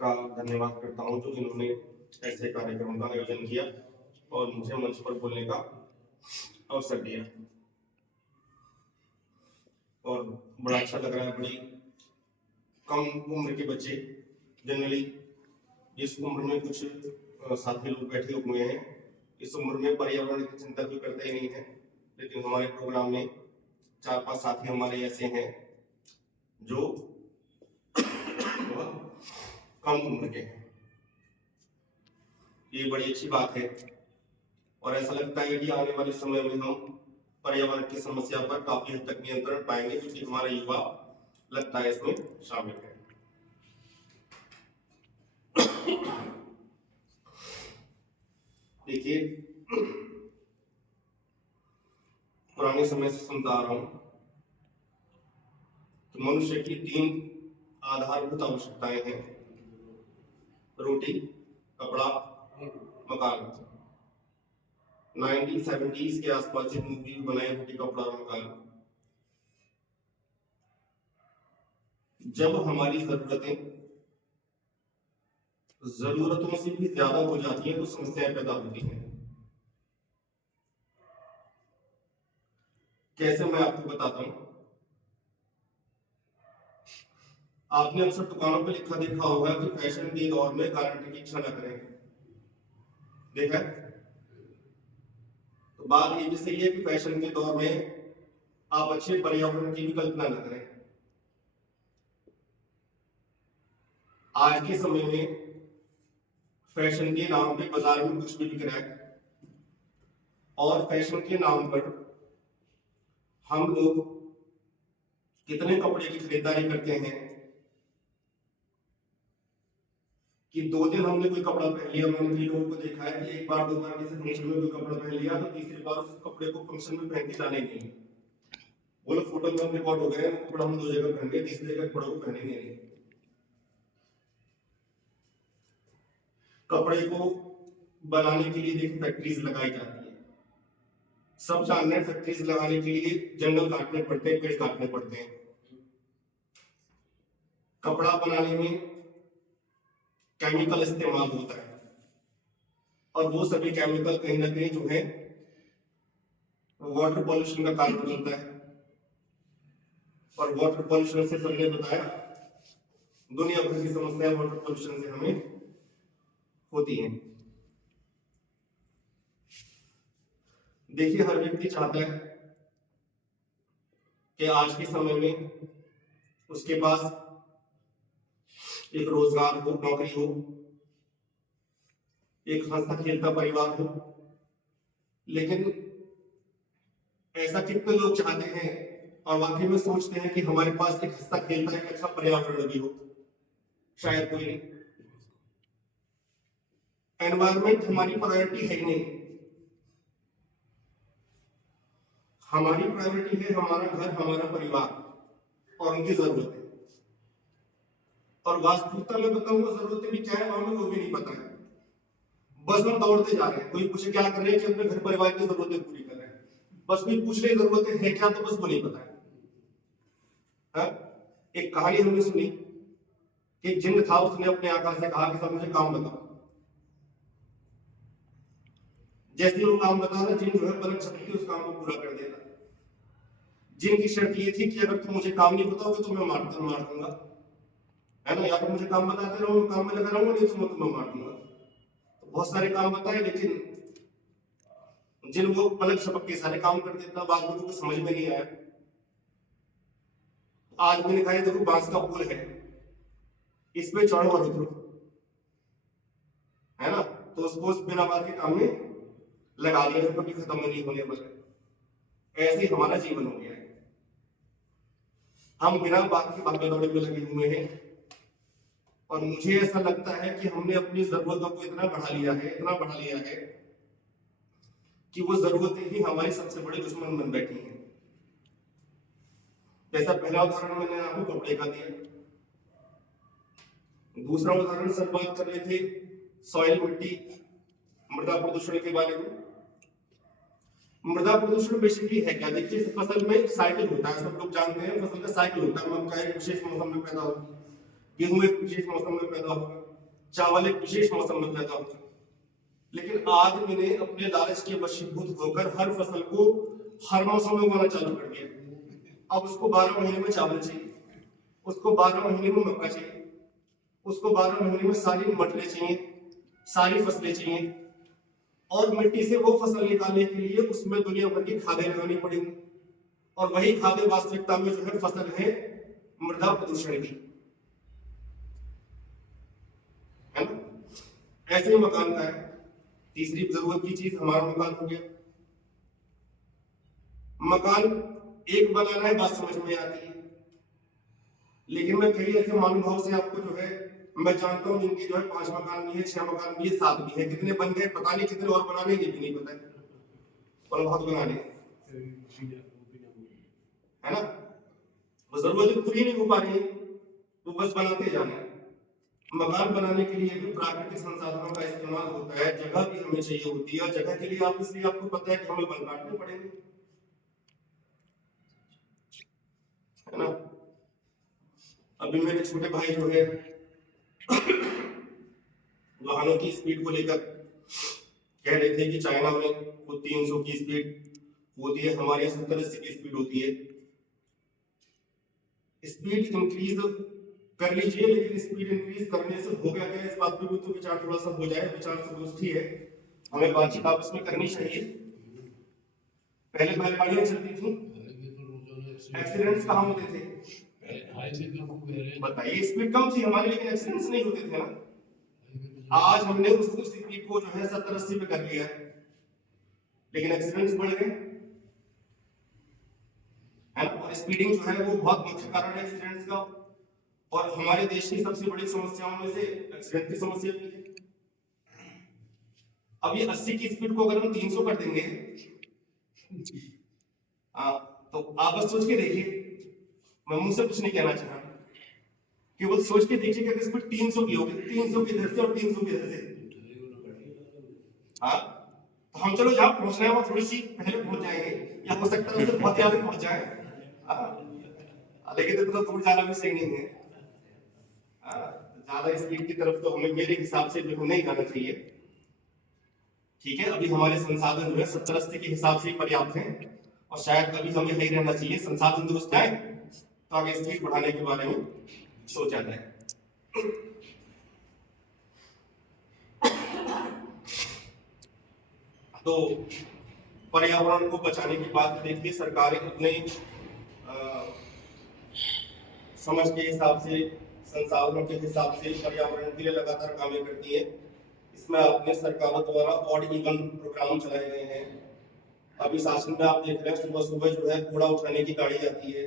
का धन्यवाद करता हूँ जो इन्होंने ऐसे कार्यक्रम का आयोजन किया और मुझे मंच पर बोलने का अवसर दिया। और बड़ा अच्छा लग रहा है, बड़ी कम उम्र के बच्चे, जनरली इस उम्र में कुछ साथी लोग बैठे हुए हैं, इस उम्र में पर्यावरण की चिंता भी करते ही नहीं है, लेकिन हमारे प्रोग्राम में 4-5 साथी हमारे ऐसे हैं जो कम उम्र के हैं। ये बड़ी अच्छी बात है और ऐसा लगता है कि आने वाले समय में हम पर्यावरण की समस्या पर काफी हद तक नियंत्रण पाएंगे, क्योंकि हमारा युवा लगता है इसमें शामिल है। देखिए, पुराने समय से सुनता आ रहा हूं कि मनुष्य की 3 आधारभूत आवश्यकताएं हैं: रोटी, कपड़ा, मकान। 1970s के आसपास एक मूवी बनाई, रोटी, कपड़ा, मकान। जब हमारी जरूरतों से भी ज्यादा हो जाती है तो समस्याएं पैदा होती हैं। कैसे, मैं आपको बताता हूं। आपने अक्सर दुकानों पर लिखा देखा होगा कि फैशन के दौर में गारंटी की इच्छा न करें, देखा? तो बात ये भी सही है कि फैशन के दौर में आप अच्छे पर्यावरण की भी कल्पना न करें। आज के समय में फैशन के नाम पे बाजार में कुछ भी बिक रहा है और फैशन के नाम पर हम लोग कितने कपड़े की खरीदारी करते हैं कि 2 दिन हमने कोई कपड़ा पहन लिया। मैंने कई लोगों को देखा है कि एक बार 2 बार किसी फंक्शन में कोई कपड़ा पहन लिया तो तीसरी बार उस कपड़े को फंक्शन में पहन के जाने नहीं। वो लोग फोटो में रिकॉर्ड हो गए, कपड़ा हम 2 जगह पहन गए, तीसरी जगह कपड़ों को पहने नहीं। कपड़े को बनाने के लिए देखिए फैक्ट्रीज लगाई जाती है। सब जानते हैं फैक्ट्रीज लगाने के लिए जंगल काटने पड़ते हैं, पेड़ काटने पड़ते हैं। कपड़ा बनाने में केमिकल इस्तेमाल होता है और वो सभी केमिकल कहीं ना कहीं जो है वाटर पॉल्यूशन का कारण बनता है। और वाटर पॉल्यूशन से सबने बताया दुनिया भर की समस्याएं वाटर पॉल्यूशन से हमें होती हैं। देखिए, हर व्यक्ति चाहता है कि आज के समय में उसके पास एक रोजगार हो, नौकरी हो, एक हंसता खेलता परिवार हो। लेकिन ऐसा कितने लोग चाहते हैं और वाकई में सोचते हैं कि हमारे पास एक हंसता खेलता एक अच्छा पर्यावरण भी हो? शायद कोई नहीं। एनवायरमेंट हमारी प्रायोरिटी है ही नहीं। हमारी प्रायोरिटी है हमारा घर, हमारा परिवार और उनकी जरूरतें। और वास्तविकता में बताऊंगा, जरूरतें भी क्या है हमें वो भी नहीं पता है। बस हम दौड़ते जा रहे हैं। कोई पूछे क्या कर रहे हैं कि अपने घर परिवार की जरूरतें पूरी कर रहे हैं। बस कोई पूछ रही जरूरतें हैं क्या, तो बस वो नहीं पता है। एक कहानी हमने सुनी कि जिन्न था, उसने अपने आका से कहा कि सब मुझे काम बताओ। जैसे वो काम बताना, जिन्न जो है पलक झपकते उस काम को पूरा कर देना। जिन्न की शर्त ये थी कि अगर तुम मुझे काम नहीं बताओगे तो मैं मार दूंगा, है ना? या तो मुझे काम बताते रहो, मैं काम में लगा रहूंगा, नहीं तो मैं तुम्हें मार दूंगा। तो बहुत सारे काम बताए, लेकिन जिन वो पलक झपक के सारे काम कर देता, बाद में कुछ समझ में नहीं आया। आज मैंने कहा देखो बांस का पुल है, इस पे चढ़ो और उतरो, है ना? तो उसको उस बिना बात के काम में लगा दिया जो कभी खत्म नहीं होने वाला। ऐसे हमारा जीवन हो गया है। हम बिना बात के भागने दौड़े में लगे हुए हैं और मुझे ऐसा लगता है कि हमने अपनी जरूरतों को इतना बढ़ा लिया है कि वो जरूरतें ही हमारी सबसे बड़ी दुश्मन बन बैठी हैं। जैसा पहला उदाहरण मैंने आपको कपड़े का दिया, दूसरा उदाहरण सब बात कर रहे थे सॉइल, मिट्टी, मृदा प्रदूषण के बारे में। मृदा प्रदूषण बेसिकली है क्या? देखिए, फसल में साइकिल होता है, सब लोग जानते हैं फसल का साइकिल होता है। मक्का एक विशेष मौसम में पैदा होगी, गेहूं एक विशेष मौसम में पैदा होगा, चावल एक विशेष मौसम में पैदा होता है, लेकिन आदमी ने अपने लालच के वशीभूत होकर हर फसल को हर मौसम में उगाना चालू कर दिया। अब उसको 12 महीने में चावल चाहिए, उसको 12 महीने में मक्का चाहिए, उसको 12 महीने में सारी मटरें चाहिए, सारी फसलें चाहिए, और मिट्टी से वो फसल निकालने के लिए उसमें दुनिया भर की खादें लगानी पड़ेंगी, और वही खादें वास्तविकता में जो है फसल है मृदा प्रदूषण की, है ना। ऐसे ही मकान का है। तीसरी जरूरत की चीज हमारा मकान हो गया। मकान एक बनाना है, बात समझ में आती है, लेकिन मैं कई ऐसे महानुभाव से आपको जो है मैं जानता हूं जिनकी जो है 5 मकान भी है, 6 मकान भी है, 7 भी है, कितने बन गए पता नहीं, कितने और बनाने ये भी नहीं पता है, और बहुत बनाने, है ना। वो जरूरत पूरी नहीं हो पा रही है, तो बस बनाते जाना है। मकान बनाने के लिए भी प्राकृतिक संसाधनों का इस्तेमाल होता है, जगह भी हमें चाहिए होती है, और जगह के लिए आप इसलिए आपको पता है कि हमें वन काटने पड़ेंगे, है ना। अभी मेरे छोटे भाई जो है वाहनों की स्पीड को लेकर कह रहे थे कि चाइना में वो 300 की स्पीड होती है, हमारे यहाँ 70-80 की स्पीड होती है। स्पीड इंक्रीज कर लीजिए, लेकिन स्पीड इंक्रीज करने से हो गया क्या, इस बात पे भी तो विचार थोड़ा सा हो जाए। विचार संगोष्ठी है, हमें बातचीत आपस में करनी चाहिए। पहले बैलगाड़ियां चलती थी, एक्सीडेंट्स कहाँ होते थे बताइए, स्पीड कम थी हमारी लेकिन एक्सीडेंट्स नहीं होते थे ना। आज हमने उस स्पीड को जो है 70-80 पे कर लिया है, लेकिन एक्सीडेंट्स बढ़ गए, है ना। और स्पीडिंग जो है वो बहुत मुख्य कारण है एक्सीडेंट्स का, और हमारे देश की सबसे बड़ी समस्याओं में से एक्सीडेंट की समस्या भी है। अब ये 80 की स्पीड को अगर हम 300 कर देंगे, तो आप बस सोच के देखिए, मैं मुंह से कुछ नहीं कहना चाह रहा, केवल सोच के देखिए कि अगर स्पीड 300 की होगी, 300 की इधर से और 300 की इधर से, हाँ, तो हम चलो जहां पहुंचना है वो थोड़ी सी पहले पहुंच जाएंगे, या हो सकता है उससे बहुत आगे पहुंच जाए, लेकिन इतना दूर जाना भी सही नहीं है। ज्यादा स्पीड की तरफ तो हमें मेरे हिसाब से जो नहीं जाना चाहिए। ठीक है, अभी हमारे संसाधन जो है 70-80 के हिसाब से पर्याप्त हैं, और शायद अभी हमें यही रहना चाहिए, संसाधन दुरुस्त आए तो आगे स्पीड बढ़ाने के बारे में सोचा जाए। तो पर्यावरण को बचाने की बात देखिए, सरकारें अपने समझ के हिसाब से, संसाधनों के हिसाब से पर्यावरण के लिए लगातार कामें करती है। इसमें अपने सरकारों द्वारा ऑड इवन प्रोग्राम चलाए गए हैं। अभी शासन में आप देख रहे हैं सुबह सुबह जो है कूड़ा उठाने की गाड़ी आती है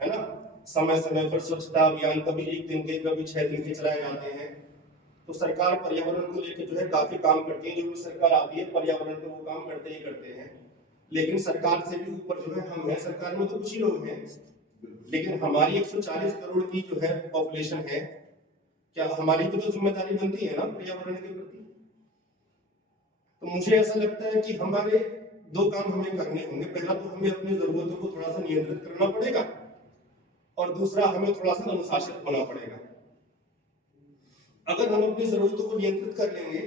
ना। समय समय पर स्वच्छता अभियान कभी 1 दिन के कभी 6 दिन के चलाए जाते हैं। तो सरकार पर्यावरण को लेकर जो है काफी काम करती है, जो भी सरकार आती है पर्यावरण पे वो काम करते ही करते हैं। लेकिन सरकार से भी ऊपर जो है हम हैं, सरकार में तो कुछ ही लोग हैं, लेकिन हमारी 140 करोड़ की जो है पॉपुलेशन है, क्या हमारी भी तो जिम्मेदारी बनती है ना पर्यावरण के प्रति। तो मुझे ऐसा लगता है कि हमारे 2 काम हमें करने होंगे। पहला तो हमें अपनी जरूरतों को थोड़ा सा नियंत्रित करना पड़ेगा, और दूसरा हमें थोड़ा सा अनुशासित होना पड़ेगा। अगर हम अपनी जरूरतों को नियंत्रित कर लेंगे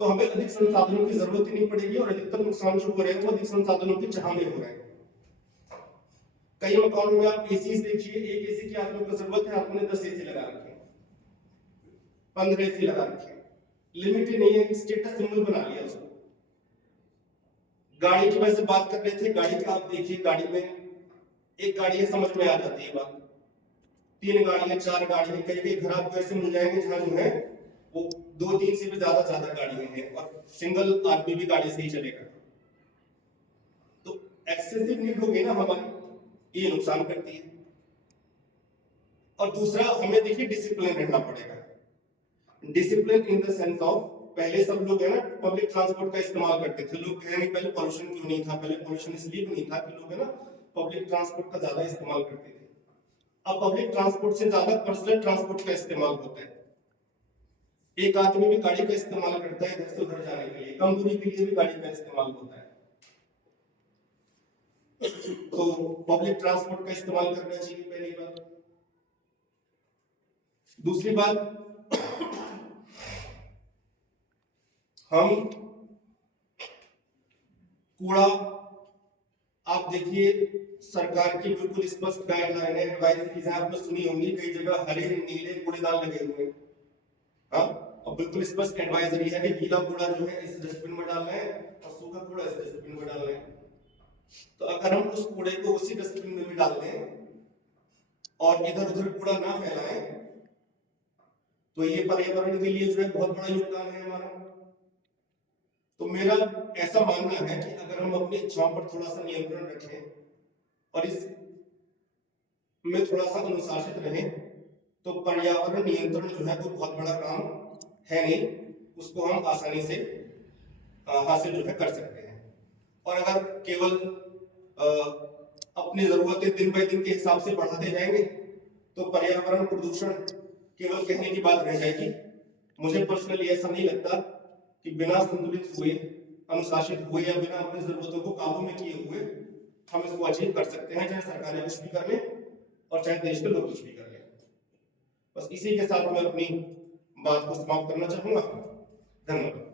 तो हमें अधिक संसाधनों की जरूरत ही नहीं पड़ेगी, और अधिकतर नुकसान जो हो रहे हैं वो अधिक संसाधनों की चाह में हो रहे हैं। कई मकानों में आप एसी देखिए, एक एसी की आदमी को जरूरत है, आपने 10 एसी लगा रखे हैं, 15 एसी लगा रखे हैं, लिमिट ही नहीं है, स्टेटस सिंबल बना लिया उसको। गाड़ी की वजह से बात कर रहे थे, गाड़ी का आप देखिए, गाड़ी में एक गाड़ी है समझ में आ जाती है बात, 3 गाड़ी है, 4 गाड़ी है, कई कई घर आपको ऐसे मिल जाएंगे जहां जो है वो 2-3 से भी ज्यादा गाड़ियां हैं, और सिंगल आदमी भी गाड़ी से ही चलेगा। तो एक्सेसिव नीड हो गई ना हमारी, ये नुकसान करती है। और दूसरा हमें देखिए डिसिप्लिन रहना पड़ेगा। Discipline in the sense of, पहले सब लोग है ना पब्लिक ट्रांसपोर्ट का इस्तेमाल करते थे, लोग कहेंगे पहले पॉल्यूशन क्यों नहीं था, पहले पॉल्यूशन इसलिए भी नहीं था कि लोग है ना पब्लिक ट्रांसपोर्ट का ज्यादा इस्तेमाल करते थे। अब पब्लिक ट्रांसपोर्ट से ज्यादा पर्सनल ट्रांसपोर्ट का इस्तेमाल होता है। एक आदमी भी गाड़ी का इस्तेमाल करता है इधर से उधर जाने के लिए, कम दूरी के लिए भी गाड़ी का इस्तेमाल होता है। तो पब्लिक ट्रांसपोर्ट का इस्तेमाल करना चाहिए पहली बात। दूसरी बात, हम कूड़ा, आप देखिए सरकार की बिल्कुल स्पष्ट गाइडलाइन है, एडवाइजरीज आपने सुनी होंगी, कई जगह हरे नीले कूड़ेदान लगे हुए हैं। हाँ, और बिल्कुल स्पष्ट एडवाइजरी है कि गीला कूड़ा जो है इस डस्टबिन में डालना है और सूखा कूड़ा इस डस्टबिन में डालना है। तो अगर हम उस कूड़े को उसी डस्टबिन में भी डाल दें और इधर उधर कूड़ा ना फैलाएं, तो ये पर्यावरण के लिए जो है बहुत बड़ा योगदान है हमारा। तो मेरा ऐसा मानना है कि अगर हम अपनी इच्छाओं पर थोड़ा सा नियंत्रण रखें और इस में थोड़ा सा अनुशासित रहें, तो पर्यावरण नियंत्रण जो है वो बहुत बड़ा काम है नहीं, उसको हम आसानी से हासिल जो है कर सकते हैं। और अगर केवल अपनी जरूरतें दिन बाय दिन के हिसाब से बढ़ाते जाएंगे तो पर्यावरण प्रदूषण केवल कहने की बात रह जाएगी। मुझे पर्सनली ऐसा नहीं लगता कि बिना संतुलित हुए, अनुशासित हुए या बिना अपनी जरूरतों को काबू में किए हुए हम इसको अचीव कर सकते हैं, चाहे सरकारें कुछ भी कर लें और चाहे देश के लोग कुछ भी कर लें। बस इसी के साथ मैं अपनी बात को समाप्त करना चाहूंगा। धन्यवाद।